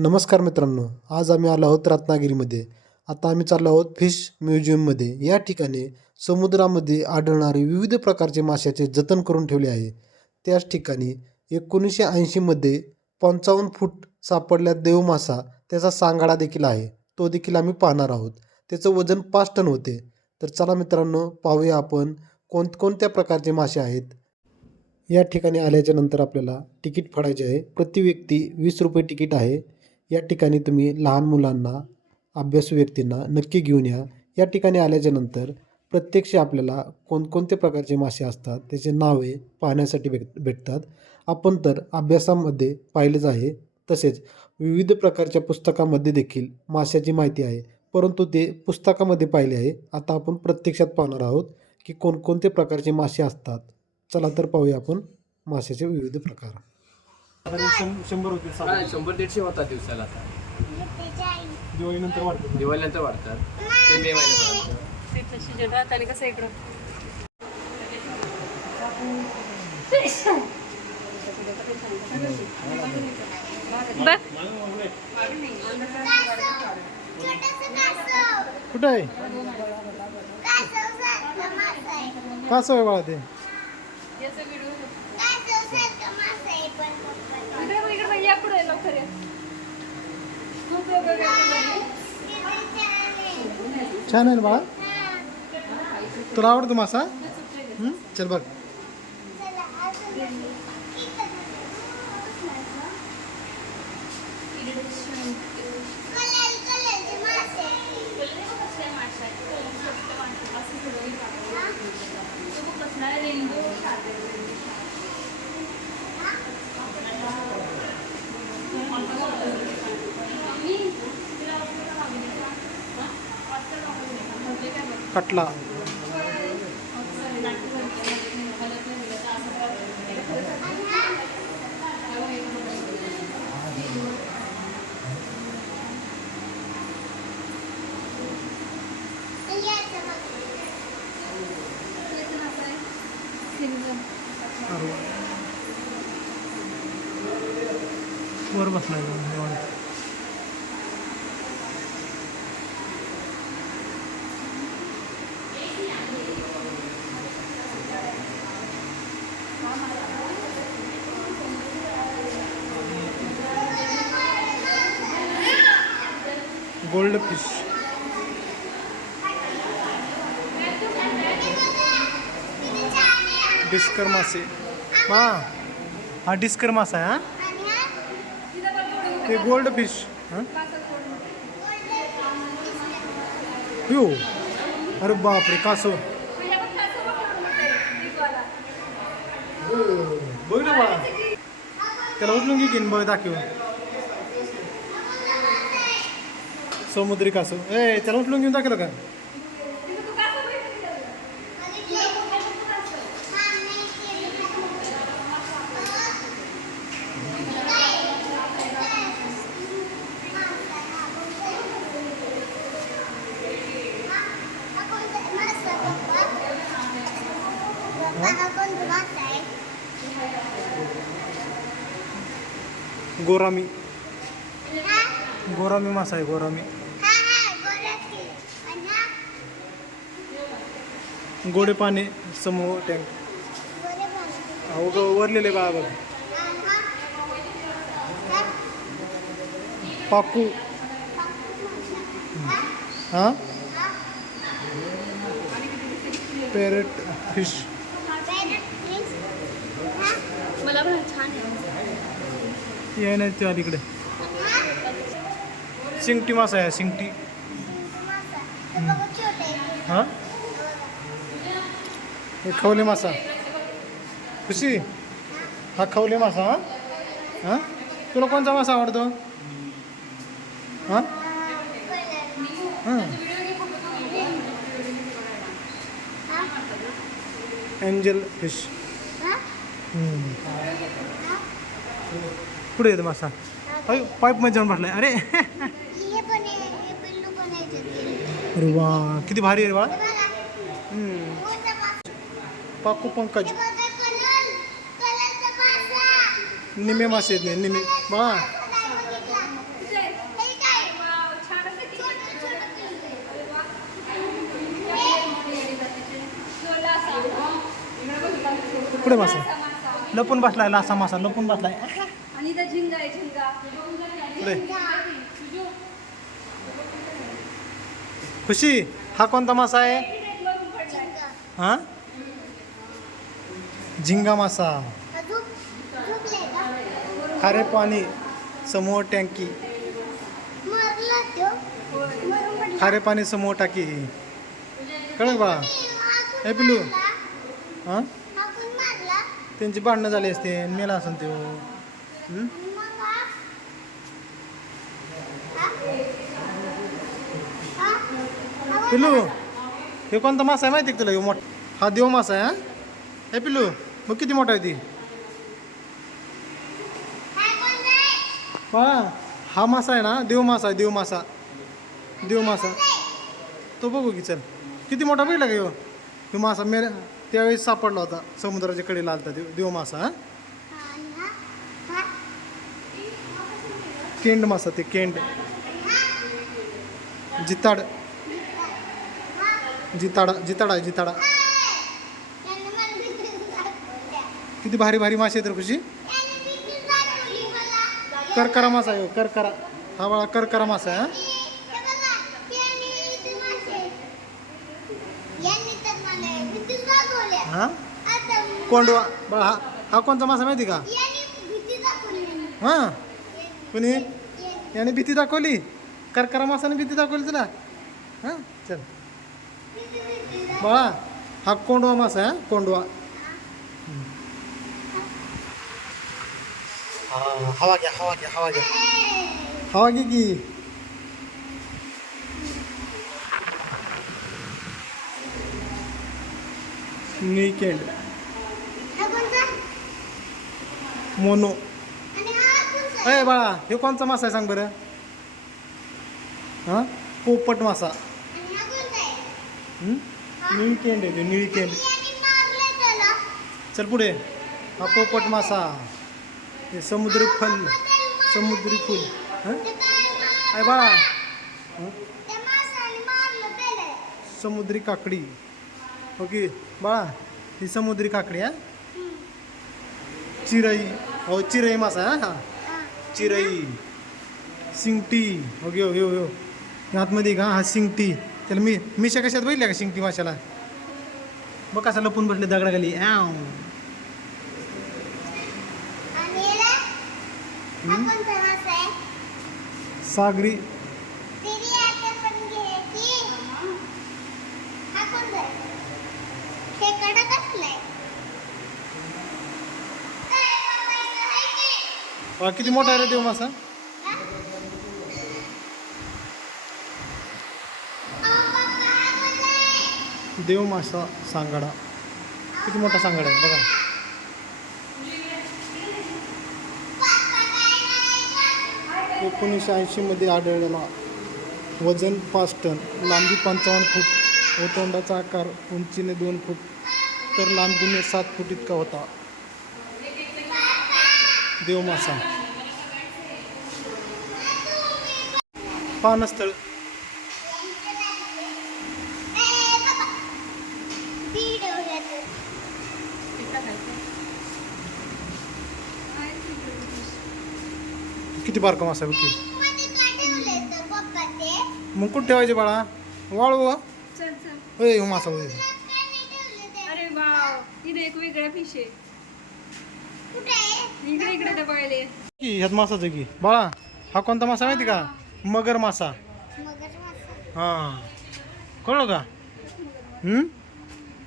नमस्कार मित्रांनो आज आम्ही आलो आहोत रत्नागिरीमध्ये. आता आम्ही चाललो आहोत फिश म्युझियममध्ये. या ठिकाणी समुद्रामध्ये आढळणारे विविध प्रकारचे माशाचे जतन करून ठेवले आहे. त्याच ठिकाणी एकोणीसशे ऐंशीमध्ये पंचावन्न फूट सापडल्या देवमासा त्याचा सांगाडा देखील आहे. तो देखील आम्ही पाहणार आहोत. त्याचं वजन पाच टन होते. तर चला मित्रांनो पाहूया आपण कोणकोणत्या प्रकारचे मासे आहेत. या ठिकाणी आल्याच्यानंतर आपल्याला तिकीट फाडायचे आहे. प्रति व्यक्ती वीस रुपये तिकीट आहे. या ठिकाणी तुम्ही लहान मुलांना अभ्यासू व्यक्तींना नक्की घेऊन या. या ठिकाणी आल्याच्यानंतर प्रत्यक्ष आपल्याला कोणकोणते प्रकारचे मासे असतात त्याचे नावे पाहण्यासाठी भेट भेटतात. आपण तर अभ्यासामध्ये पाहिलेच आहे. तसेच विविध प्रकारच्या पुस्तकामध्ये देखील माशाची माहिती आहे. परंतु ते पुस्तकामध्ये पाहिले आहे. आता आपण प्रत्यक्षात पाहणार आहोत की कोणकोणते प्रकारचे मासे असतात. चला तर पाहूया आपण माशाचे विविध प्रकार. शंभर होते हा, शंभर दीडशे होतात दिवसाला आता. दिवाळीनंतर वाढते दिवाळीनंतर वाढतात. ते मे महिन्यापर्यंत. तिथलं शिजन राहत आणि कसं इकडं. बघ. कुठं आहे? कसं आहे बाळा ते बघ, इकडे बघ, खूप वेगवेगळे. छान आहे ना बाळा तुला आवडतो मासा? चल बघ अरे वर बसलाय गोल्ड फिश डिस्कर मासे हा हा डिस्कर मासा आहे हा? ते गोल्ड फिश हां? यो. अरे बापरे कासव. बघ ना बाळा. त्याला उचलून घे घेईन बघ दाखवून समुद्री कासव. ए त्याला उचलून घेऊन दाखवलं का? गोरामी. गोरामी मासा आहे गोरामी. गोडे पाणी समूह टँक. अहो वरलेले बा बघ. पाकू. हां? पॅरेट फिश मला पण छान आहे ये नाही ते अलीकडे. शिंगटी मासा आहे शिंगटी. हां? हे खवले मासा. खुशी? हा खवले मासा हां? हां? तुला कोणता मासा आवडतो? हां? हां एंजल फिश. कुठे येतो मासा. अरे पाईपमध्ये जाऊन भरलाय अरे. अरे वा किती भारी आहे वा पाकू पंकज निमे मासे येत नाही निमे. वा. पुढे मासा. लपून बसलाय लासा मासा लपून बसलाय. आणि इथं झिंगा आहे झिंगा. खुशी हा कोणता मासा आहे? हा? झिंगा मासा. खारे पाणी समूह टँकी. खारे पाणी समूह टाकी. कळलं का बाळा ए पिलू हां? त्यांची भांडणं झाली असते मेला असेल तो. हं? पिलू हे कोणता मासा आहे माहिती आहे तुला? ह्यो मोठा. हा देव मासा आहे हा? पिल्लू पिलू मग किती मोठा आहे ती? बाळा हा मासा आहे ना देव मासा आहे देव मासा. देव मासा. तो बघू की चल. किती मोठा बघितला का ह्यो ह्यो मासा मेरे त्यावेळेस सापडला होता समुद्राच्या कडेला आलता देव देव मासा हा? केंड मासा ते केंड. जिताड. जिताडा जिताडा आहे, जिताडा. किती भारी भारी मासे आहेत खुशी. करकरा मासा आहे हो, करकरा. हा बाळा करकरा मासा आहे हा. हा? कोंडवा. बाळा हा हा कोणता मासा माहिती का? हां. कुणी याने भीती दाखवली? करकरा मासाने भीती दाखवली तुला? हां? चल. बाळा हा कोंडवा मासा आहे हा? कोंडवा. हवा घ्या हवा घ्या हवा घ्या. हवा घे की. वीकेंड मोनो. अय बाळा हे कोणचा मासा आहे सांग बरं? हां? पोपट मासा. निळी केंड आहे निळी केंड. चल पुढे. हा पोपट मासा. हे समुद्री फल समुद्री फुल. हां? बाळा. समुद्री काकडी. ओके बाळा ही समुद्री काकडी हा? चिरई. हो चिरई मासा हा हा. चिराई शिंगटी. ओके ओके ओके ह्या आतमध्ये का हा शिंगटी. त्याला मी मिशा कशात बघितल्या का शिंगटी माशाला? बघ कसा लपून बसले दगडाखाली. आव सागरी. हा किती मोठा आहे रे देव मासा? देव मासा सांगाडा. किती मोठा सांगाडा आहे बघा. एकोणीसशे ऐंशीमध्ये आढळलेला वजन पाच टन लांबी पंचावन्न फूट व तोंडाचा आकार उंचीने दोन फूट तर लांबीने सात फूट इतका होता. देवमासा पानस्थळ किती बारका मासा बघ. मग कुठं ठेवायचे बाळा? वाळू हा? होय मासा अरे वाव इथे एक वेगळा फिश आहे. इकडे इकडे डबायले की ह्यात मासाचं की? बाळा हा कोणता मासा माहिती का? मगर मासा. हां. कळलं का? हम्म?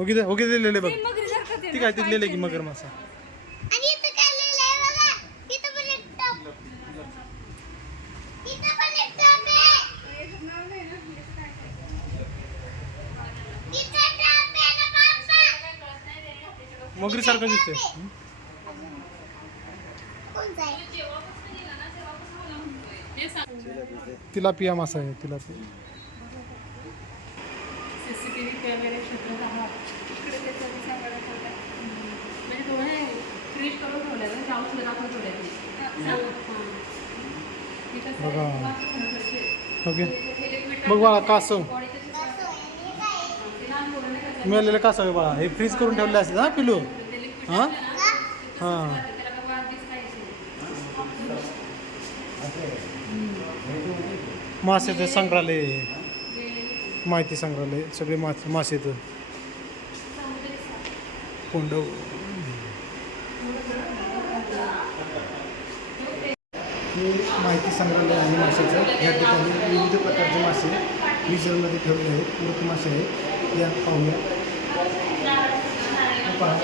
ओके ओके दिलेले बघ. मगरी सारखं ते काय तिथलेलं की मगर मासा. मगरी सारखं दिसतंय. तिलापिया मासा आहे तिलापिया सीसीटीव्ही कॅमेरे क्षेत्रात आहात. इकडे ते सगळं सांगायला ठेवलंय. म्हणजे थोडे फ्रीज करून ठेवले ना जाऊन सुद्धा दाखवत थोडे बघा. ओके बघ बाळा कासव मेलेलं कासव आहे? बाळा? हे फ्रीज करून ठेवले असते हा? पिलू हां. हां त्याला का वाढदिवस काहीच मासेचं संग्रहालय. माहिती संग्रहालय सगळे मासे मासेचं कोंडव हे माहिती संग्रहालय आहे माशाचं. या ठिकाणी विविध प्रकारचे मासे विजलमध्ये ठेवले आहेत. मृत मासे आहेत. या पाहूया. पहा.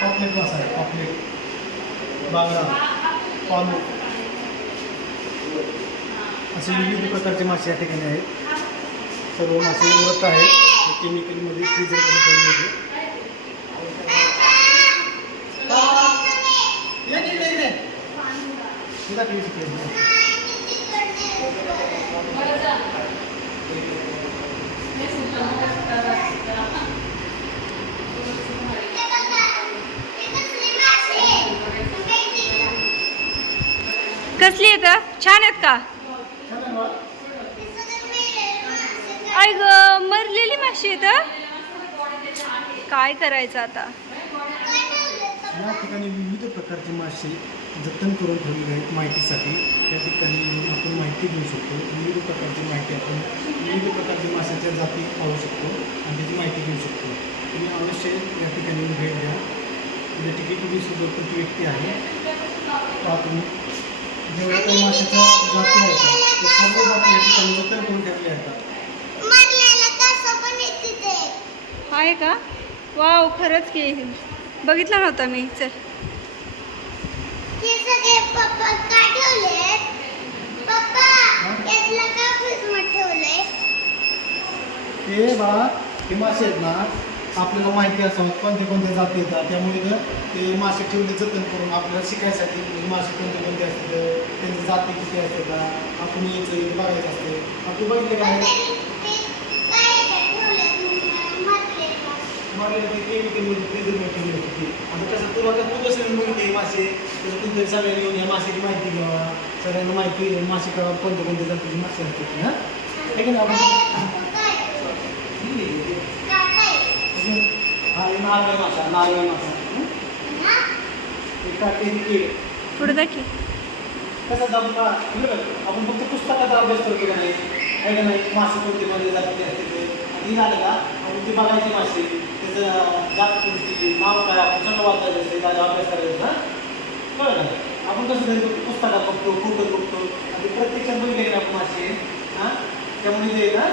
पॉपलेट मासा आहे पॉपलेट. बांगडा पालू. असे विविध प्रकारचे मासे या ठिकाणी आहेत. सर्व मासे मृत आहेत. केमिकलमध्ये फ्रीजर करून होते. या इकडे, इकडे. इकडे please इकडे. कसली आहेत छान आहेत का? आई ग मरलेली माशी आहेत काय करायचं आता? या ठिकाणी विविध प्रकारचे मासे जतन करून ठेवलेले आहेत माहितीसाठी. त्या ठिकाणी आपण माहिती घेऊ शकतो. विविध प्रकारची माहिती आपण विविध प्रकारच्या माशाच्या जाती पाहू शकतो आणि त्याची माहिती घेऊ शकतो. तुम्ही अवश्य या ठिकाणी भेट द्या. म्हणजे तिकीट वीस रुपये प्रति व्यक्ती आहे. पहा तुम्ही जेवढ्या काही माशाच्या जाती आहेत त्या सर्व जाती या ठिकाणी जतन करून ठेवल्या आहेत. आहे का? वाव खरंच की. बघितलं नव्हतं मी चल. हे सगळे पप्पा का ठेवले पप्पा यातलं का फ्रीजमध्ये ठेवलंय? हे हे मासे आहेत ना आपल्याला माहिती असावं कोणते कोणते जाती येतात. त्यामुळे ते मासे ठेवले जतन करून आपल्याला शिकायसाठी म्हणजे मासे कोणते कोणते असतात त्यांची जाती किती असतात आपण यायचं बघायचं असते. आपण बघितले का पण नाही? त्यांनी काय याच्यात ते केमिकलमध्ये फ्रीजरमध्ये ठेवली होती ती. आता कसं तुला का तू कसं माहिती मासे. त्याचं तुमच्या सगळ्यांनी येऊन या मासेची माहिती घ्यावा. सगळ्यांना माहिती मासे कळा कोणत्या कोणत्या जातीची मासे असतात हां? हे की नाही आपण काय ठीक काय आहे. हा हे नारळ मासा नारळ मासा हं? पुढे दाखी कसं दबका आपण फक्त पुस्तकाचा अभ्यास करतो का नाही आहे का नाही मासे कोणते मध्ये जाते असते ते आणि झालं का आपण ते बघायचे मासे त्याचं जात कोणती नाव काय आपण सगळं वाचायचं असते त्याचा अभ्यास करायचा ना कळलं आपण कसं घरी पुस्तकात बघतो फोटो बघतो आणि ते प्रत्यक्षात बघितले ना आपण मासे हां त्यामुळे जे ना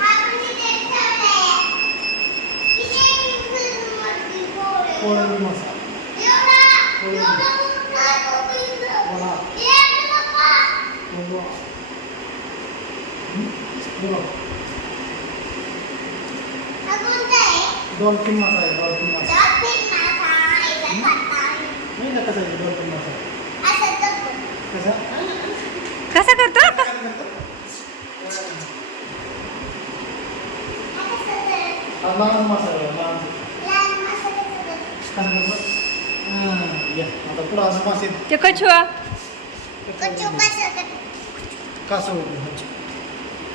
आपण तिथे ठेवलंय किती फ्रीजमध्ये ठेवलंय कोळंबी मासा एवढा एवढा मोठा तो फ्रीज कोळा हे पप्पा कोळवा हं? बघा हा कोणता आहे डॉल्फिन मसाला आहे डॉल्फिन मासा डॉल्फिन आहे पप्पा कसा आहे डॉल्फिन मसाला असं तर कसा कसा करतो लहान मासा लहान मासा कसं कसं करतो हां या आता पुढं असं मासे ते कछुआ. कासव होते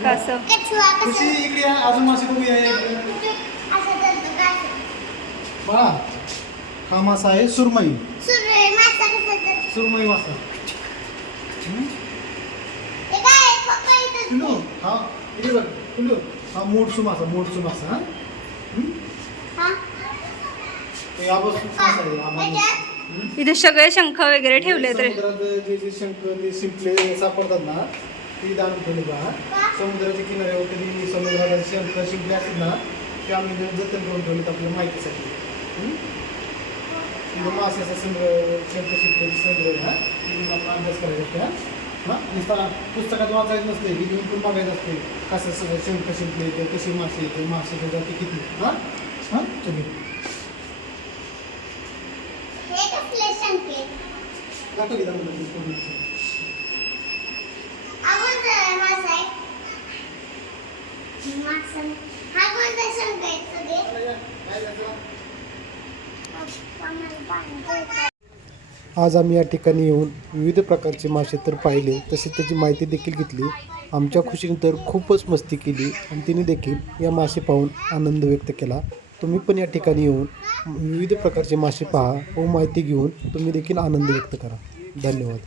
कसं कछुआ खुशी इकडे या, अजून मासे बघूया इकडे. असं करतो काय बाळा हा मासा आहे सुरमई. सुरमई मासा मासा. हं? इकडे बघ पिलू हा मोडसू मासा मोडसू मासा हं? हा हे आबस मासा आहे आबस. त्याच्यात हं? इथे सगळे शंख वगैरे ठेवले रे. समुद्रात जे जे शंख ते शिंपले सापडतात ना ती दान ठेवली बा. समुद्राच्या किनाऱ्यावर कधी समुद्राला शंख शिंपले असतील ना ते आम्ही जतन करून ठेवलेत आपल्या माहितीसाठी? तिथं माशाचा संग्रह शंख शिंपल्याचा संग्रह हा. तिथून आपण अभ्यास करायचा हा? नुसता पुस्तकात वाचायचं नसते इथून पण बघायचं असते कसं सगळं शंख शिंपले येते कशी मासे येते मासे जाती किती? हां? हां? तुम्ही हे कसले शंके दाखव की दाखव हा कोणता मासा आहे मासा हा कोणता शंख आहे सगळे काय झालं पप्पा मला पाणी आज आम्ही या ठिकाणी येऊन विविध प्रकारचे मासे तर पाहिले तसेच त्याची माहिती देखील घेतली. आमच्या खुशीने तर खूपच मस्ती केली आणि तिने देखील या मासे पाहून आनंद व्यक्त केला. तुम्ही पण या ठिकाणी येऊन विविध प्रकारचे मासे पहा व माहिती घेऊन तुम्ही देखील आनंद व्यक्त करा. धन्यवाद.